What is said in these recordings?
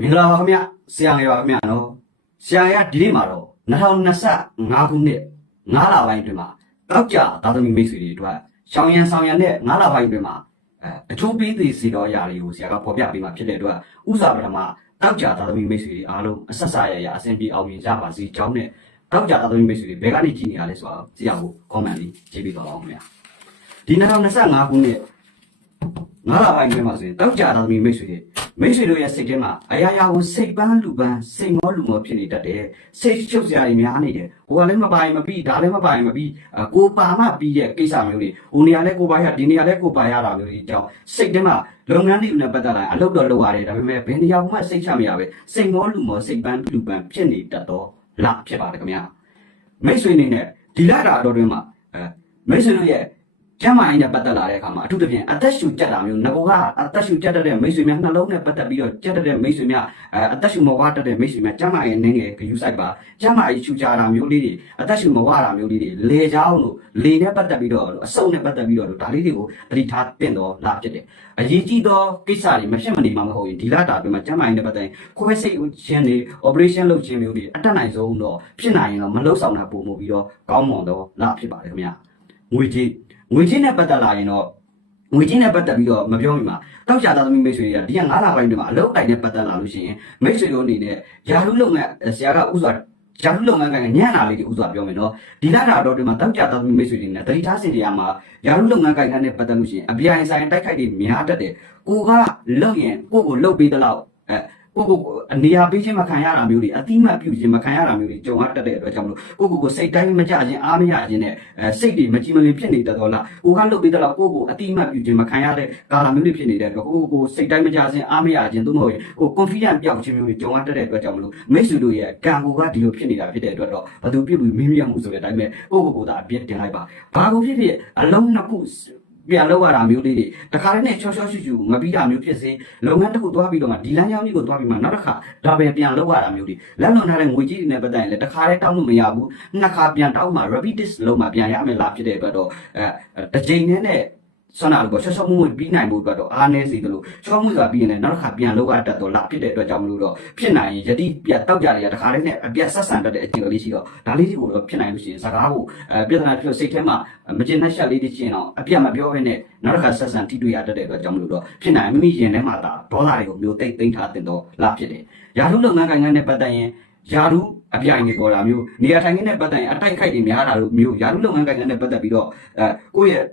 မင်္ဂလာပါခင်ဗျဆရာငယ်ပါခင်ဗျနော်ဆရာရဒီနေ့မှာတော့2025ခုနှစ်9လပိုင်းအတွင်းမှာတောက်ကြသာသမီမိတ်ဆွေတွေအတွက်ရှောင်းရန်ဆောင်ရန်နဲ့9လပိုင်းအတွင်းမှာအဲအချိုးပေးသေးစီတော်အရာတွေကိုဆရာကဖော်ပြပေးမှာဖြစ်တဲ့အတွက်ဥစားပထမတောက်ကြသာသမီမိတ်ဆွေတွေအားလုံးအဆက်ဆက်ရရအဆင်ပြေအောင်မြင်ကြပါစေကြောင်းနဲ့တောက်ကြသာသမီမိတ်ဆွေတွေဘယ်ကနေကြည့်နေရလဲဆိုတော့ဆရာကို comment လေးရေးပေးပါအောင်ခင်ဗျဒီ2025ခုနှစ်ငါးလပိုင်းအတွင်းမှာဆိုရင်တောက်ကြသာသမီမိတ်ဆွေတွေ မိတ်ဆွေတို့ရဲ့စိတ်ထဲမှာအရာရာကိုစိတ်ပန်းလူပန်းစိတ်မောလူမောဖြစ်နေတတ်တယ်စိတ်ချုပ်စရာတွေများနေတယ်ဟိုကလည်းမပိုင်မပြီးဒါလည်းမပိုင်မပြီးအကိုပါမပြီးရဲ့ကိစ္စမျိုးတွေဟိုနေရာလဲကိုပါရဒီနေရာလဲကိုပါရတာမျိုးတွေအကြောင်းစိတ်ထဲမှာလုပ်ငန်းတွေနဲ့ပတ်သက်လာရင်အလုပ်တော့လုပ်ရတယ်ဒါပေမဲ့ဘယ်နေရာမှစိတ်ချမရပဲစိတ်မောလူမောစိတ်ပန်းလူပန်းဖြစ်နေတတ်တော့လားဖြစ်ပါတယ်ခင်ဗျာမိတ်ဆွေအနေနဲ့ဒီလာတာတော်တွင်မှာအဲမိတ်ဆွေတို့ရဲ့ ကျမ်းမာရေးနဲ့ပတ်သက်လာတဲ့အခါမှာအထူးသဖြင့်အသက်ရှူကြက်တာမျိုးငကောကအသက်ရှူကြက်တတ်တဲ့မိတ်ဆွေများနှလုံးနဲ့ပတ်သက်ပြီးတော့ကြက်တတ်တဲ့မိတ်ဆွေများအဲအသက်ရှူမဝတတ်တဲ့မိတ်ဆွေများကျမ်းမာရေးနည်းငယ်ဂယူဆိုင်ပါကျမ်းမာရေးရှူကြတာမျိုးလေးတွေအသက်ရှူမဝတာမျိုးလေးတွေလေချောင်းလို့လေနဲ့ပတ်သက်ပြီးတော့အဆုပ်နဲ့ပတ်သက်ပြီးတော့ဒါလေးတွေကိုသတိထားတင်တော့လာဖြစ်တယ်အရေးကြီးသောကိစ္စတွေမဖြစ်မနေမှာမဟုတ်ရင်ဒီလာတာအတွင်းမှာကျမ်းမာရေးနဲ့ပတ်သက်ရင်ခွဲစိတ်ခြင်းတွေ operation လုပ်ခြင်းမျိုးတွေအတက်နိုင်ဆုံးတော့ဖြစ်နိုင်ရင်တော့မလုပ်ဆောင်တာပုံမှုပြီးတော့ကောင်းမွန်တော့လာဖြစ်ပါတယ်ခင်ဗျာငွေကြီး ငွေကြီးနဲ့ပတ်သက်လာရင်တော့ငွေချင်းနဲ့ပတ်သက်ပြီးတော့မပြောမိမှာတောက်ကြသားသမီးမိတ်ဆွေတွေကဒီက9လပိုင်းတွေမှာအလုပ်အတိုင်နဲ့ပတ်သက်လာလို့ရှိရင်မိတ်ဆွေတို့အနေနဲ့ယာရုလုပ်ငန်းဆရာကဥစွာယာရုလုပ်ငန်းကညံ့လာလေးတွေဥစွာပြောမယ်နော်ဒီလတာတော့ဒီမှာတောက်ကြသားသမီးမိတ်ဆွေတွေနဲ့တတိထားစင်တရားမှာယာရုလုပ်ငန်းကိုင်နဲ့ပတ်သက်လို့ရှိရင်အပြိုင်ဆိုင်တိုက်ခိုက်တွေများတတ်တယ်ကိုကလုပ်ရင်ကိုကိုလုပ်ပေးသလောက်အဲ ကိုကိုအနေရာပေးခြင်းမခံရတာမျိုးတွေအတိမတ်ပြုခြင်းမခံရတာမျိုးတွေကြုံရတတ်တဲ့အတွက်ကြောင့်မလို့ကိုကိုကိုစိတ်တိုင်းမကြခြင်းအားမရခြင်းနဲ့အဲစိတ်တွေမကြည်မလင်ဖြစ်နေတတ်တော့လားကိုကလုပ်ပေးသလောက်ကိုကိုအတိမတ်ပြုခြင်းမခံရတဲ့ကာလမျိုးတွေဖြစ်နေတဲ့အတွက်ကိုကိုကိုစိတ်တိုင်းမကြခြင်းအားမရခြင်းသို့မဟုတ်ရင်ကို confidence ပြောက်ခြင်းမျိုးတွေကြုံရတတ်တဲ့အတွက်ကြောင့်မလို့မိတ်ဆွေတို့ရဲ့ကံကိုကဒီလိုဖြစ်နေတာဖြစ်တဲ့အတွက်တော့ဘသူပြစ်ပြီးမိမိရမှုဆိုတဲ့အတိုင်းပဲကိုကိုကိုသာအပြစ်တင်လိုက်ပါဘာကိုဖြစ်ဖြစ်အလုံးနှစ်ခု ပြန်လောက်ရတာမျိုးလေးတွေတခါတည်းနဲ့ချောချောချူချူမပြီးတာမျိုးဖြစ်စေလုပ်ငန်းတစ်ခုသွားပြီးတော့မှဒီလမ်းကြောင်းကြီးကိုသွားပြီးမှနောက်တစ်ခါဒါပဲပြန်လောက်ရတာမျိုးတွေလက်လွန်ထားတဲ့ငွေကြီးတွေနဲ့ပတ်သက်ရင်လည်းတခါတည်းတောင်းလို့မရဘူးနှစ်ခါပြန်တောင်းမှ repeat လုံးမှပြန်ရမယ်လားဖြစ်တဲ့အတွက်တော့အဲတစ်ချိန်နဲ့နဲ့ ဆွမ်းနာလို့ပေါ့ဆော့ဆော့မှုမှုပြီးနိုင်မှုအတွက်တော့အားနည်းစေတယ်လို့ချောမှုကပြီးရင်လည်းနောက်တစ်ခါပြန်လောက်ရတတ်တော့လားဖြစ်တဲ့အတွက်ကြောင့်မလို့တော့ဖြစ်နိုင်ရင်ယတိပြတ်တောက်ကြတွေကတခါတည်းနဲ့အပြတ်ဆက်ဆံတတ်တဲ့အကျင့်ကလေးရှိတော့ဒါလေးတွေကိုတော့ဖြစ်နိုင်လို့ရှိရင်စကားကိုအဲပြဿနာဖြစ်လို့စိတ်ထဲမှာမကျင်နှက်ရှက်လေးတွေကျင်အောင်အပြတ်မပြောဘဲနဲ့နောက်တစ်ခါဆက်ဆံထိတွေ့ရတတ်တဲ့အတွက်ကြောင့်မလို့တော့ဖြစ်နိုင်မိမိရင်ထဲမှာဒါဒေါသတွေကိုမျိုးတိတ်သိမ့်ထားတင်တော့လားဖြစ်တယ်ရာထူးလုပ်ငန်းကိုင်ငန်းနဲ့ပတ်သက်ရင်ယာရုအပြိုင်တွေပေါ်တာမျိုးနေရာထိုင်ခင်းနဲ့ပတ်သက်ရင်အတိုက်ခိုက်တွေများတာလို့မျိုးယာရုလုပ်ငန်းကိုင်ငန်းနဲ့ပတ်သက်ပြီးတော့အဲကိုယ့်ရဲ့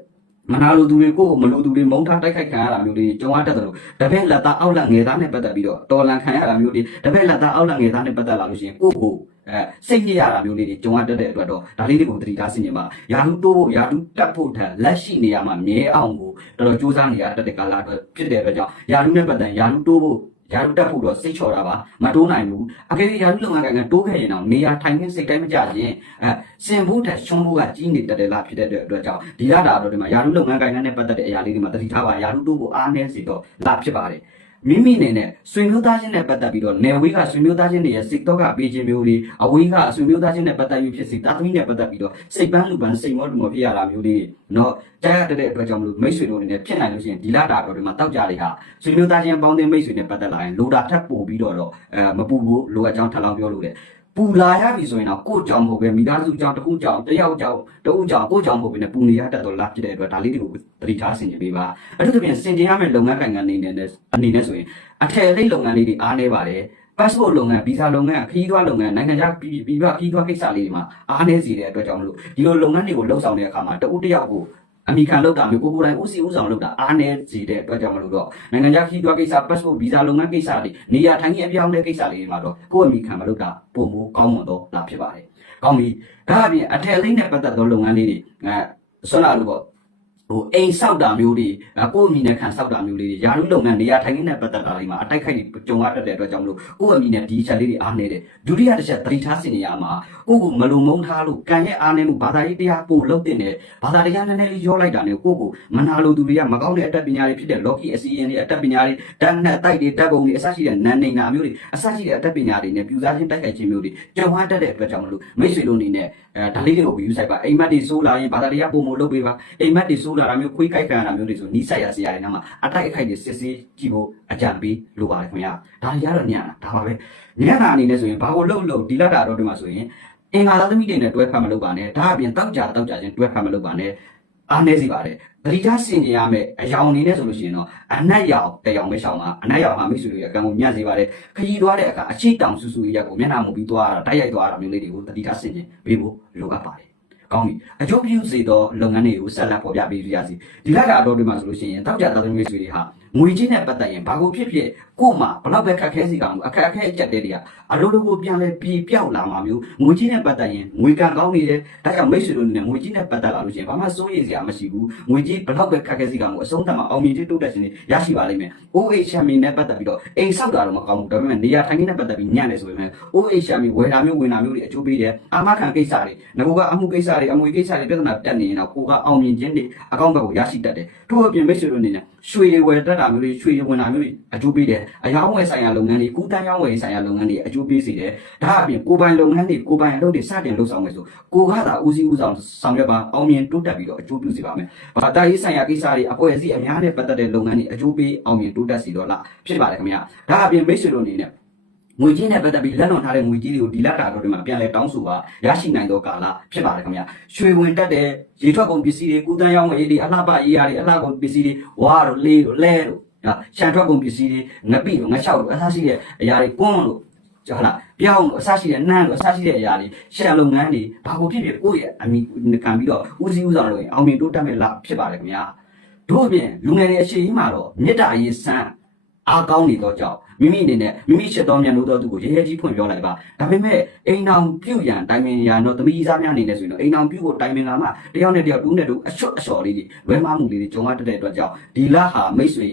မနာလိုသူတွေကိုယ်မလိုသူတွေမုန်းထားတိုက်ခိုက်ခံရတာမျိုးတွေကြုံရတတ်တယ်လို့တပည့်လက်သားအောက်လက်ငယ်သားနဲ့ပတ်သက်ပြီးတော့တော်လန်ခံရတာမျိုးတွေတပည့်လက်သားအောက်လက်ငယ်သားနဲ့ပတ်သက်လာလို့ရှိရင်ကိုယ့်ကိုအဲစိတ်ညစ်ရတာမျိုးလေးတွေကြုံရတတ်တဲ့အတွက်တော့ဒါလေးတွေကိုသတိထားစီနေပါယာရုတိုးဖို့ယာရုတက်ဖို့ထက်လက်ရှိနေရာမှာမြဲအောင်ကိုတော်တော်စူးစမ်းနေရတတ်တဲ့ကာလအတွက်ဖြစ်တဲ့အတွက်ကြောင့်ယာရုနဲ့ပတ်သက်ယာရုတိုးဖို့ ယာရုတက်ဖို့တော့စိတ်ချော်တာပါမတိုးနိုင်ဘူးအကယ်၍ယာရုလုပ်ငန်းကတိုးခဲ့ရင်တော့နေရာထိုင်ခင်းစိတ်တိုင်းမကြခြင်းအဲစင်ဖို့ထက်ရှုံးဖို့ကကြီးနေတတ်တယ်လားဖြစ်တဲ့အတွက်ကြောင့်ဒီရတာတော့ဒီမှာယာရုလုပ်ငန်းကိုင်နဲ့ပတ်သက်တဲ့အရာလေးတွေမှာသတိထားပါယာရုတိုးဖို့အားနည်းစေတော့လားဖြစ်ပါတယ် မိမိအနေနဲ့ဆွေမျိုးသားချင်းနဲ့ပတ်သက်ပြီးတော့နယ်ဝေးကဆွေမျိုးသားချင်းတွေရဲ့စိတ်တော့ကပေးခြင်းမျိုးတွေအဝေးကဆွေမျိုးသားချင်းနဲ့ပတ်သက်ပြီးဖြစ်စီတာသမီနဲ့ပတ်သက်ပြီးတော့စိတ်ပန်းလူပန်းစိတ်မောလူမောဖြစ်ရတာမျိုးတွေတော့ကြားရတဲ့အတွက်ကြောင့်မလို့မိတ်ဆွေတို့အနေနဲ့ဖြစ်နိုင်လို့ရှိရင်ဒီလာတာတော့ဒီမှာတောက်ကြတွေဟာဆွေမျိုးသားချင်းပေါင်းတဲ့မိတ်ဆွေနဲ့ပတ်သက်လာရင်လိုတာထပ်ပို့ပြီးတော့တော့အဲမပူဘူးလိုအပ်ကြောင်းထပ်လောင်းပြောလို့တယ် ပူလာရပြီဆိုရင်တော့ကိုယ့်ကြောင့်မဟုတ်ပဲမိသားစုကြောင့်တစ်ခုကြောင့်တစ်ယောက်ကြောင့်တစ်ဦးကြောင့်ကိုယ့်ကြောင့်မဟုတ်ဘဲနဲ့ပူနေရတတ်တော့လားဖြစ်တဲ့အတွက်ဒါလေးတွေကိုသတိထားဆင်ခြင်ပေးပါအထူးသဖြင့်စင်ကြင်ရမယ့်လုပ်ငန်းကိုင်ငန်းအနေနဲ့အနေနဲ့ဆိုရင်အထည်လေးလုပ်ငန်းလေးတွေအားနေပါတယ် passport လုပ်ငန်း visa လုပ်ငန်းခရီးသွားလုပ်ငန်းနိုင်ငံခြားပြည်ပြည်ပခရီးသွားကိစ္စလေးတွေမှာအားနည်းစေတဲ့အတွက်ကြောင့်မလို့ဒီလိုလုပ်ငန်းတွေကိုလှုပ်ဆောင်တဲ့အခါမှာတဦးတစ်ယောက်ကို အမိခံလောက်တာမျိုးကိုကိုယ်တိုင်ဦးစီးဦးဆောင်လောက်တာအားနည်းစေတဲ့အတွက်ကြောင့်မလို့တော့နိုင်ငံခြားခရီးသွားကိစ္စ passport visa လုပ်ငန်းကိစ္စတွေနေရာထိုင်ခင်းအပြောင်းအလဲကိစ္စလေးတွေမှာတော့ကိုယ့်အမိခံမလောက်တာပုံမိုးကောင်းမွန်တော့လာဖြစ်ပါတယ်။ကောင်းပြီ။ဒါအပြင်အထည်လေးနဲ့ပတ်သက်သောလုပ်ငန်းလေးတွေအဲဆွမ်းလာလို့ပေါ့ ဟိုအိမ်ဆောက်တာမျိုးတွေကိုယ့်အမိနဲ့ခံဆောက်တာမျိုးလေးတွေယာရုလုပ်ငန်းနေရာထိုင်ခင်းနဲ့ပတ်သက်တာလေးမှာအတိုက်ခိုက်တွေကြုံရတတ်တဲ့အတွက်ကြောင့်မလို့ကိုယ့်အမိနဲ့ဒီချက်လေးတွေအားနေတယ်ဒုတိယတစ်ချက်သတိထားစင်နေရမှာကိုယ့်ကိုမလုံမုန်းထားလို့ကံရဲ့အားနေမှုဘာသာရေးတရားပို့လုပ်တင်တယ်ဘာသာတရားနည်းနည်းလေးရောလိုက်တာမျိုးကိုယ့်ကိုမနာလိုသူတွေကမကောင်းတဲ့အတတ်ပညာတွေဖြစ်တဲ့ Loki အစီရင်တွေအတတ်ပညာတွေတန်းနဲ့အတိုက်တွေတက်ပုံတွေအစရှိတဲ့နန်းနေတာမျိုးတွေအစရှိတဲ့အတတ်ပညာတွေနဲ့ပြူစားခြင်းတိုက်ခိုက်ခြင်းမျိုးတွေကြုံရတတ်တဲ့အတွက်ကြောင့်မလို့မိတ်ဆွေတို့အနေနဲ့ အဲဒါလေးတွေကို view site ပါအိမ်မက်တွေစိုးလာရင်ဘာသာတရားပုံမလုပ်ပေးပါအိမ်မက်တွေစိုးလာတာမျိုးခွေးကြိုက်ခံရတာမျိုးတွေဆိုနီးစက်ရစရာတွေနားမှာအတိုက်အခိုက်တွေစစ်ဆေးကြည့်ဖို့အကြံပေးလိုပါတယ်ခင်ဗျာဒါတွေကတော့ညံ့တာဒါပါပဲညံ့တာအနေနဲ့ဆိုရင်ဘာကိုလှုပ်လှုပ်ဒီလက်တာတော့ဒီမှာဆိုရင်အင်္ဂါသားသမီးတွေနဲ့တွဲဖက်မလုပ်ပါနဲ့ဒါအပြင်တောက်ကြတောက်ကြချင်းတွဲဖက်မလုပ်ပါနဲ့ အားနေစီပါတယ်တတိထားဆင်ကြရမယ်အယောင်အနေနဲ့ဆိုလို့ရှိရင်တော့အနက်ရောင်တရောင်ပဲရှောင်းပါအနက်ရောင်မှာမိတ်ဆွေတွေအကံကိုညံ့စေပါတယ်ခကြီးသွားတဲ့အခါအချိတောင်ဆူဆူရက်ကိုမျက်နှာမူပြီးသွားတာတိုက်ရိုက်သွားတာမျိုးလေးတွေကိုတတိထားဆင်ကြပေးဖို့လိုအပ်ပါတယ်ကောင်းပြီအကျိုးပြုစေသောလုပ်ငန်းတွေကိုဆက်လက်ပေါ်ပြပေးရစီဒီလကအတော်တွေမှာဆိုလို့ရှိရင်တောက်ကြတောက်သမီးဆွေတွေဟာ ငွေချင်းနဲ့ပတ်သက်ရင်ဘာကိုဖြစ်ဖြစ်ကို့မှာဘလောက်ပဲခက်ခဲစီကောင်အခက်အခဲအကျက်တဲ့တွေကအလိုလိုကိုပြန်လဲပြေပြောက်လာမှာမျိုးငွေချင်းနဲ့ပတ်သက်ရင်ငွေကံကောင်းနေတယ်ဒါကြောင့်မိတ်ဆွေတို့နဲ့ငွေချင်းနဲ့ပတ်သက်လာလို့ရှိရင်ဘာမှစိုးရိမ်စရာမရှိဘူးငွေကြီးဘလောက်ပဲခက်ခဲစီကောင်ကိုအဆုံးသတ်မှာအောင်မြင်ခြင်းတိုးတက်ခြင်းတွေရရှိပါလိမ့်မယ် OH မီနဲ့ပတ်သက်ပြီးတော့အိမ်ဆောက်တာတော့မကောင်းဘူးဒါပေမဲ့နေရာထိုင်ခင်းနဲ့ပတ်သက်ပြီးညံ့တယ်ဆိုပေမဲ့ OH မီဝယ်တာမျိုးဝင်တာမျိုးတွေအကျိုးပေးတယ်အာမခံကိစ္စတွေငါကအမှုကိစ္စတွေအမွေကိစ္စတွေပြဿနာတက်နေရင်တော့ကိုကအောင်မြင်ခြင်းတွေအကောင့်ဘက်ကိုရရှိတတ်တယ်ထို့အပြင်မိတ်ဆွေတို့အနေနဲ့ရွှေတွေဝယ်တတ်တာမျိုးတွေရွှေတွေဝင်တာမျိုးတွေအကျိုးပေးတယ်အယောင်းဝယ်ဆိုင်ရာလုပ်ငန်းတွေကုတန်းရောင်းဝယ်ဆိုင်ရာလုပ်ငန်းတွေအကျိုးပေးစေတယ်ဒါအပြင်ကိုပိုင်လုပ်ငန်းတွေကိုပိုင်အလုပ်တွေစတင်လုပ်ဆောင်မယ်ဆိုကိုကသာဦးစီးဦးဆောင်ဆောင်ရွက်ပါအောင်မြင်တိုးတက်ပြီးတော့အကျိုးပြုစေပါမယ်ဘာတာရေးဆိုင်ရာကိစ္စတွေအဖွဲ့အစည်းအများနဲ့ပတ်သက်တဲ့လုပ်ငန်းတွေအကျိုးပေးအောင်မြင်တိုးတက်စီတော့လားဖြစ်ပါတယ်ခင်ဗျာဒါအပြင်မိတ်ဆွေတို့အနေနဲ့ ငွေကြီးနဲ့ပတ်သက်ပြီးလက်လွန်ထားတဲ့ငွေကြီးတွေကိုဒီလက်တာတော့ဒီမှာပြန်လဲတောင်းဆိုပါရရှိနိုင်သောကာလဖြစ်ပါတယ်ခင်ဗျာရွှေဝင်တက်တဲ့ရေထွက်ကုန်ပစ္စည်းတွေကုသန်းရောင်းဝယ်တွေအလှပရေးရတွေအလှကုန်ပစ္စည်းတွေဝါတို့လေးတို့လဲတို့ဟာရှန်ထွက်ကုန်ပစ္စည်းတွေငပိတို့ငချောက်တို့အဆရှိတဲ့အရာတွေကွန်းတို့ဟုတ်လားပြောင်းလို့အဆရှိတဲ့နန်းတို့အဆရှိတဲ့အရာတွေရှန်လုပ်ငန်းတွေဘာကိုဖြစ်ဖြစ်ကိုယ့်ရဲ့အမိခံပြီးတော့ဦးစီးဦးဆောင်လို့ရင်အောင်မြင်တိုးတက်မဲ့လားဖြစ်ပါတယ်ခင်ဗျာတို့အပြင်လူငယ်တွေအရှိကြီးမှာတော့မေတ္တာရေးစမ်း အားကောင်းနေတော့ကြောင့်မိမိအနေနဲ့မိမိရှစ်တော်မြတ်လို့တော့သူကိုရဲရဲကြီးဖွင့်ပြောလိုက်ပါဒါပေမဲ့အိမ်အောင်ပြုတ်ရန်တိုင်ပင်ရန်တော့သမီးစားများအနေနဲ့ဆိုရင်တော့အိမ်အောင်ပြုတ်ကိုတိုင်ပင်ကမှတယောက်နဲ့တယောက်တူးနဲ့တူအချွတ်အလျှော်လေးတွေလွဲမှားမှုလေးတွေကြုံရတတ်တဲ့အတွက်ကြောင့်ဒီလဟာမိတ်ဆွေ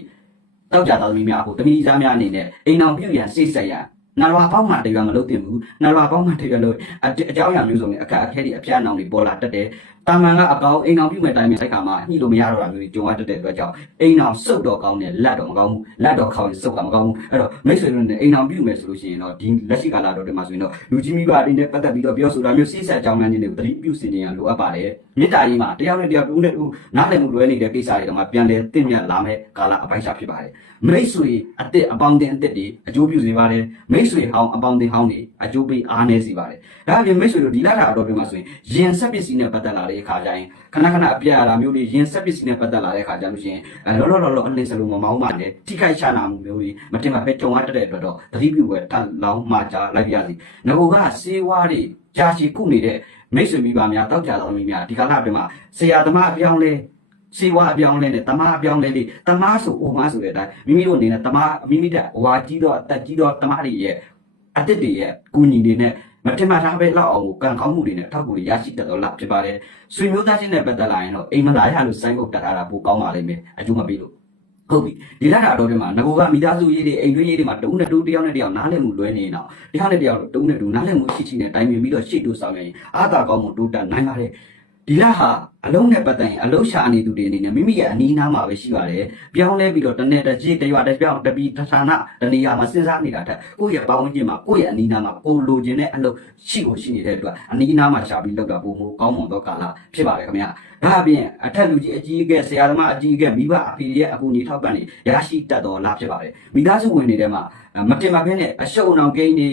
တောက်ကြတော်သမီးများကိုသမီးစားများအနေနဲ့အိမ်အောင်ပြုတ်ရန်စိတ်ဆက်ရန်နာလွာပေါင်းမှတရွာမလုပ်တင်ဘူးနာလွာပေါင်းမှတရွာလို့အအကြောင်းအရာမျိုးစုံနဲ့အခက်အခဲတွေအပြတ်အနောင်တွေပေါ်လာတတ်တယ် တာမန်ကအကောင်အိမ်အောင်ပြုတ်မဲ့တိုင်းမဲ့တိုက်ခါမှာညှိလို့မရတော့တာမျိုးတွေကြုံရတတ်တဲ့အတွက်ကြောင့်အိမ်အောင်စုပ်တော့ကောင်းတယ်လက်တော့မကောင်းဘူးလက်တော့ခေါင်းစုပ်ကမကောင်းဘူးအဲ့တော့မိတ်ဆွေတို့နဲ့အိမ်အောင်ပြုတ်မယ်ဆိုလို့ရှိရင်တော့ဒီလက်ရှိကာလတော့ဒီမှာဆိုရင်တော့လူကြီးမိဘတွေနဲ့ပတ်သက်ပြီးတော့ပြောဆိုတာမျိုးစိစက်အကြောင်းများခြင်းတွေကိုသတိပြုစီနေရလိုအပ်ပါတယ်မေတ္တာရေးမှာတရားနဲ့တရားတူနဲ့တူနားလည်မှုလွဲနေတဲ့ကိစ္စတွေကမှပြန်လဲတင့်မြတ်လာမဲ့ကာလအပိုင်းခြားဖြစ်ပါတယ်မိတ်ဆွေအစ်စ်အပေါင်းတင်အစ်စ်တွေအကျိုးပြုစေပါတယ်မိတ်ဆွေဟောင်းအပေါင်းတင်ဟောင်းတွေအကျိုးပေးအားနည်းစေပါတယ်ဒါအပြင်မိတ်ဆွေတို့ဒီလတာတော့ပြန်မှာဆိုရင်ရင်ဆက်ပစ္စည်းနဲ့ပတ်သက်လာတဲ့အခါကျရင်ခဏခဏအပြတ်ရတာမျိုးတွေရင်ဆက်ပစ္စည်းနဲ့ပတ်သက်လာတဲ့အခါကျလို့ရှိရင်အဲလောလောလောလောအလင်းစလုံးမမောင်းပါနဲ့ထိခိုက်ချနာမှုမျိုးတွေမတင်ပါပဲကြုံရတတ်တဲ့အတွက်တော့သတိပြုပဲတန်လောင်းမှကြလိုက်ပြစီငကိုကစေးဝါးတွေကြာရှည်ခုနေတဲ့မိတ်ဆွေမိဘများတောက်ကြတော်မိများဒီကာလအတွင်းမှာဆရာသမားအပြောင်းလဲစီဝါအပြောင်းလဲနဲ့တမားအပြောင်းလဲလေးတမားဆိုအိုမားဆိုတဲ့အတိုင်းမိမိတို့အနေနဲ့တမားမိမိတက်ဟွာကြီးတော့အသက်ကြီးတော့တမားတွေရဲ့အတက်တွေရဲ့ကူညီတွေနဲ့ မထင်မှတ်ထားပဲလောက်အောင်ကိုကံကောင်းမှုတွေနဲ့အထောက်အကူတွေရရှိတတ်တော့လားဖြစ်ပါတယ်ဆွေမျိုးသားချင်းနဲ့ပတ်သက်လာရင်တော့အိမ်မလာရလို့စိုင်းဖို့တက်ထားတာပိုကောင်းပါလိမ့်မယ်အကျိုးမပေးလို့ဟုတ်ပြီဒီလာတာတော့ဒီမှာငကိုကမိသားစုရေးတွေအိမ်တွင်းရေးတွေမှာတုံးနဲ့တူတယောက်နဲ့တယောက်နားလည်မှုလွဲနေတော့တရားနဲ့တယောက်တုံးနဲ့တူနားလည်မှုရှိရှိနဲ့တိုင်ပင်ပြီးတော့ရှေ့တိုးဆောင်ရရင်အာသာကောင်းမှုတိုးတက်နိုင်ပါတယ် ဒီလဟာအလုံးနဲ့ပတ်သက်ရင်အလုံးရှာနေသူတွေအနေနဲ့မိမိရဲ့အနီးနားမှာပဲရှိပါတယ်ပြောင်းလဲပြီးတော့တနေ့တစ်ကြီးတစ်ရွာတစ်ပြောင်းတစ်ပြီးတစ်ဌာနတနေရာမှာစဉ်းစားနေတာတက်ကိုယ့်ရဲ့ပတ်ဝန်းကျင်မှာကိုယ့်ရဲ့အနီးနားမှာကိုယ်လိုချင်တဲ့အလုပ်ရှိကိုရှိနေတဲ့အတွက်အနီးနားမှာရှာပြီးလောက်တာပုံမကောင်းမွန်သောကာလဖြစ်ပါတယ်ခင်ဗျာဒါအပြင်အထက်လူကြီးအကြီးအကဲဆရာသမားအကြီးအကဲမိဘအဖေရဲ့အကူအညီထောက်ပံ့နေရရှိတတ်တော်လားဖြစ်ပါတယ်မိသားစုဝင်တွေထဲမှာမတင်ပါဘဲနဲ့အရှုံအောင်ကိန်းနေ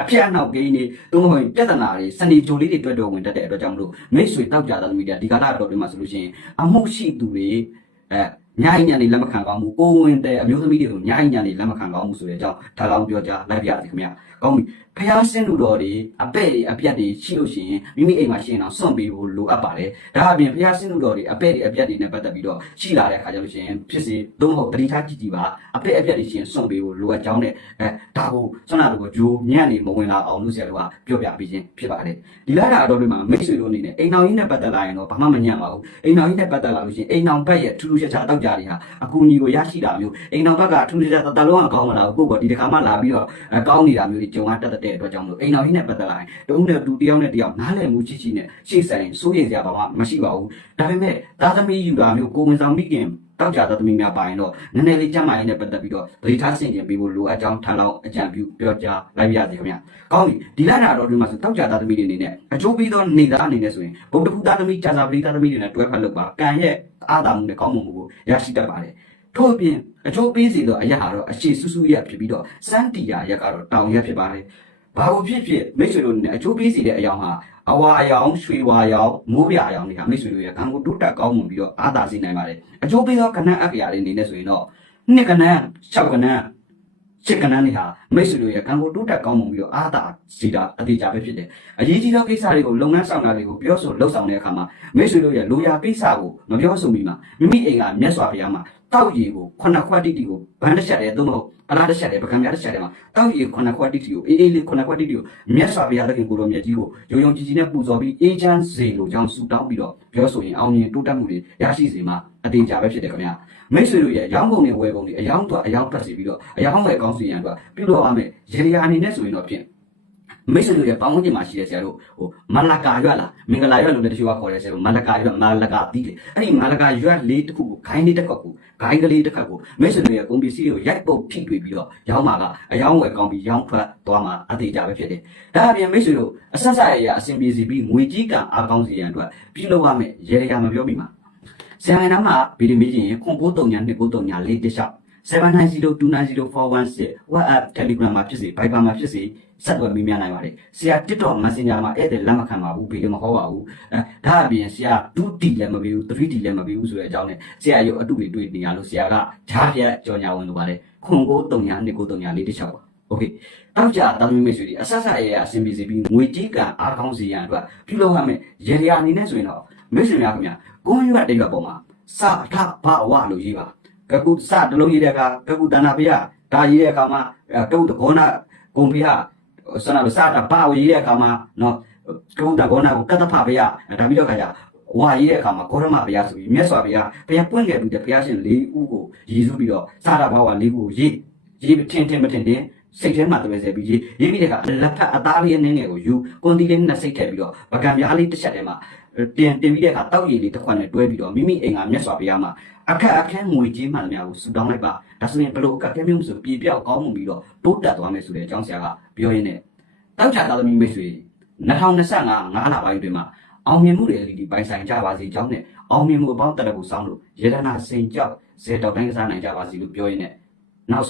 အဖြစ်အနောက်ကိန်းနေသုံးဖို့ပြဿနာတွေစနေဂျိုလေးတွေတွေ့တော့ဝင်တတ်တဲ့အတွက်ကြောင့်မလို့မိတ်ဆွေတောက်ကြတာသမီးတွေဒီကာလတော့ဒီမှာဆိုလို့ရှိရင်အမှုရှိသူတွေအဲ ညာညံနေလက်မခံကောင်းဘူးကိုဝင်တဲ့အမျိုးသမီးတွေကိုညာညံနေလက်မခံကောင်းဘူးဆိုတဲ့အကြောင်းဒါကောင်ပြောကြလိုက်ပြရစီခင်ဗျာကောင်းပြီဖះဆင်းလူတော်တွေအပဲ့တွေအပြတ်တွေရှိလို့ရှိရင်မိမိအိမ်မှာရှိရင်တော့စွန့်ပေးဖို့လိုအပ်ပါတယ်ဒါအပြင်ဖះဆင်းလူတော်တွေအပဲ့တွေအပြတ်တွေနဲ့ပတ်သက်ပြီးတော့ရှိလာတဲ့အခါကျလို့ရှိရင်ဖြစ်စီသုံးဖို့တတိထားကြည့်ကြည့်ပါအပဲ့အပြတ်တွေရှိရင်စွန့်ပေးဖို့လိုအပ်ကြောင်းနဲ့အဲဒါကိုစွန့်လာတော့ဂျိုးညံ့နေမဝင်လာအောင်လို့ဆရာတို့ကပြောပြပေးခြင်းဖြစ်ပါတယ်ဒီလာတာအတော်တွေမှာမိတ်ဆွေတို့အနေနဲ့အိမ်တော်ကြီးနဲ့ပတ်သက်လာရင်တော့ဘာမှမညံ့ပါဘူးအိမ်တော်ကြီးနဲ့ပတ်သက်လာလို့ရှိရင်အိမ်တော်ဘက်ရဲ့ထူးထူးခြားခြားတောက်ကြတွေဟာအကူအညီကိုရရှိတာမျိုးအိမ်တော်ဘက်ကထူးထူးခြားခြားတတလုံးကကောင်းမလားကိုယ့်ကဒီတစ်ခါမှလာပြီးတော့အဲကောင်းနေတာမျိုးတွေကြုံရတတ်တဲ့အတွက်ကြောင့်မလို့အိမ်တော်ကြီးနဲ့ပတ်သက်လာရင်တုံးတဲ့တူတယောက်နဲ့တယောက်နားလည်မှုရှိရှိနဲ့ရှေ့ဆိုင်စိုးရိမ်စရာဘာမှမရှိပါဘူးဒါပေမဲ့သားသမီးယူတာမျိုးကိုဝင်ဆောင်မိခင်တောက်ကြသားသမီးများပါရင်တော့နည်းနည်းလေးကြမ်းမာရေးနဲ့ပတ်သက်ပြီးတော့သတိထားဆင်ခြင်ပေးဖို့လိုအပ်ကြောင်းထပ်လောင်းအကြံပြုပြောကြားလိုက်ပါရစေခင်ဗျာကောင်းပြီဒီလနာတော်ဒီမှာဆိုတောက်ကြသားသမီးတွေအနေနဲ့အကျိုးပေးသောနေသားအနေနဲ့ဆိုရင်ဗုဒ္ဓဘုသားသမီးကြာစာပရိသသမီးတွေနဲ့တွဲဖက်လုပ်ပါကံရဲ့ အားသာမှုနဲ့ကောင်းမှုကိုရရှိတတ်ပါတယ်ထို့အပြင်အကျိုးပေးစီသောအရာဟာတော့အရှိစုစုရက်ဖြစ်ပြီးတော့စန်းတီယာရက်ကတော့တောင်ရက်ဖြစ်ပါတယ်ဘာလို့ဖြစ်ဖြစ်မိတ်ဆွေတို့အနေနဲ့အကျိုးပေးစီတဲ့အယောင်ဟာအဝါအယောင်ရွှေဝါအယောင်မိုးပြအယောင်တွေဟာမိတ်ဆွေတို့ရဲ့ကံကိုတိုးတက်ကောင်းမွန်ပြီးတော့အားသာစေနိုင်ပါတယ်အကျိုးပေးသောကဏ္ဍအက္ခရာတွေအနေနဲ့ဆိုရင်တော့နှစ်ကဏ္ဍ၆ကဏ္ဍ ချစ်ကဏ္ဍတွေဟာမိတ်ဆွေတို့ရဲ့ကံကိုတိုးတက်ကောင်းမွန်ပြီးတော့အားသာစေတာအသေးချာပဲဖြစ်တယ်အရေးကြီးသောကိစ္စတွေကိုလုပ်ငန်းဆောင်တာတွေကိုပြောဆိုလှုပ်ဆောင်တဲ့အခါမှာမိတ်ဆွေတို့ရဲ့လိုရာကိစ္စကိုမပြောဆိုမိမှာမိမိအိမ်ကမြတ်စွာဘုရားမှာ တောက်ရည်ကိုခုနှစ်ခွက်တိတိကိုဗန်းတစ်ချက်တည်းသို့မဟုတ်အလားတစ်ချက်တည်းပကံပြတစ်ချက်တည်းမှာတောက်ရည်ခုနှစ်ခွက်တိတိကိုအေးအေးလေးခုနှစ်ခွက်တိတိကိုမြတ်စွာဘုရားသခင်ကိုတော်မြတ်ကြီးကိုယုံယုံကြည်ကြည်နဲ့ပူဇော်ပြီးအေးချမ်းစေလိုကြောင်းဆုတောင်းပြီးတော့ပြောဆိုရင်အောင်မြင်တိုးတက်မှုတွေရရှိစေမှာအသေးချာပဲဖြစ်တယ်ခင်ဗျာမိတ်ဆွေတို့ရဲ့ရောင်းကုန်တွေဝယ်ကုန်တွေအယောင်းတော့အယောင်းတက်စီပြီးတော့အယောင်းဝယ်ကောင်းစီရန်အတွက်ပြုလုပ်ရမယ်ရေရာအနေနဲ့ဆိုရင်တော့ဖြင့် မိတ်ဆွေတို့ရဲ့ပေါင်းဝန်းကျင်မှာရှိတဲ့ဆရာတို့ဟိုမလကာရွက်လားမင်္ဂလာရွက်လို့လည်းတချို့ကခေါ်တယ်ဆရာတို့မလကာရွက်မလကာတီးလေအဲ့ဒီမလကာရွက်လေးတစ်ခုကိုခိုင်းလေးတစ်ခါကိုခိုင်းကလေးတစ်ခါကိုမိတ်ဆွေတို့ရဲ့ကုန်ပစ္စည်းတွေကိုရိုက်ပုတ်ဖိတွေ့ပြီးတော့ရောင်းမှာကအယောင်းဝယ်ကောင်းပြီးရောင်းထွက်သွားမှာအသေးကြပဲဖြစ်တယ်ဒါအပြင်မိတ်ဆွေတို့အဆက်ဆက်ရရအဆင်ပြေစီပြီးငွေကြီးကံအားကောင်းစီရန်အတွက်ပြုလုပ်ရမယ်ရေရမပြောမိမှာဆရာနာမှာဗီဒီယိုမီရင်ခွန်ပိုးတုံညာနှစ်ပိုးတုံညာလေးတစ်လျှောက် 79029041 WhatsApp Telegram မှာဖြစ်စေ Viber မှာဖြစ်စေဆက်သွယ်မိများနိုင်ပါတယ်ဆရာ TikTok Messenger မှာဧည့်သည်လက်မခံပါဘူးဘေးလည်းမဟောပါဘူးအဲဒါအပြင်ဆရာ 2D လည်းမပေးဘူး 3D လည်းမပေးဘူးဆိုတဲ့အကြောင်းနဲ့ဆရာရုပ်အတုတွေတွေ့နေရလို့ဆရာကဂျားပြက်ကြော်ညာဝင်လိုပါတယ်ခွန်ကိုတုံညာနှစ်ကိုတုံညာလေးတစ်ချောက်ပါโอเคတောက်ကြတာသမီးမိတ်ဆွေတွေအဆက်ဆက်အရာအဆင်ပြေစေပြီးငွေကြီးကအားကောင်းစေရန်အတွက်ပြုလုပ်ရမယ်ရေရာအနေနဲ့ဆိုရင်တော့မိတ်ဆွေများခင်ဗျာကိုယ်ရွက်တိတ်ရွက်ပေါ်မှာစထဘဝလို့ရေးပါ ကကုစတလုံးရတဲ့အခါကကုတဏဖေယဒါရတဲ့အခါမှာကကုတကောနာဂုံဖေယဆနာစတာပါဝရတဲ့အခါမှာနော်ကကုတကောနာကိုကတ္တဖဖေယဒါပြီးတော့ခါကျဝါရတဲ့အခါမှာကောရမဖေယဆိုပြီးမြတ်စွာဘုရားဘုရားပွင့်ခဲ့ပြီးတဲ့ဘုရားရှင်၄ဦးကိုရည်စူးပြီးတော့စတာဘာဝ၄ခုကိုရေးရေးထင်းထင်းမထင်းထင်းစိတ်ထဲမှာတပည့်စေပြီးရေးရေးပြီးတဲ့အခါလက်ဖက်အသားလေးအနေငယ်ကိုယူကွန်တီလေးနဲ့စိတ်ထည့်ပြီးတော့ပကံပြားလေးတစ်ချက်ထဲမှာ တင်တင်ပြီးတဲ့အခါတောက်ရည်လေးတစ်ခွက်နဲ့တွဲပြီးတော့မိမိအိမ်ကမြတ်စွာဘုရားမှာအခက်အခဲငွေကြေးမှန်သမျှကိုဆူတောင်းလိုက်ပါဒါဆိုရင်ဘလို့အခက်အခဲမျိုးမဆိုပြေပြောက်ကောင်းမှုပြီးတော့တိုးတက်သွားမယ်ဆိုတဲ့အကြောင်းဆရာကပြောရင်းနဲ့တောက်ချသားသမီးမိတ်ဆွေ2025 9လပိုင်းတွင်မှာအောင်မြင်မှုတွေဒီပိုင်ဆိုင်ကြပါစေကြောင်းနဲ့အောင်မြင်မှုအပေါင်းတက်တဲ့ကိုစောင်းလို့ရေဒနာစိန်ကြောက်ဇေတောက်တိုင်းကစားနိုင်ကြပါစေလို့ပြောရင်းနဲ့နောက်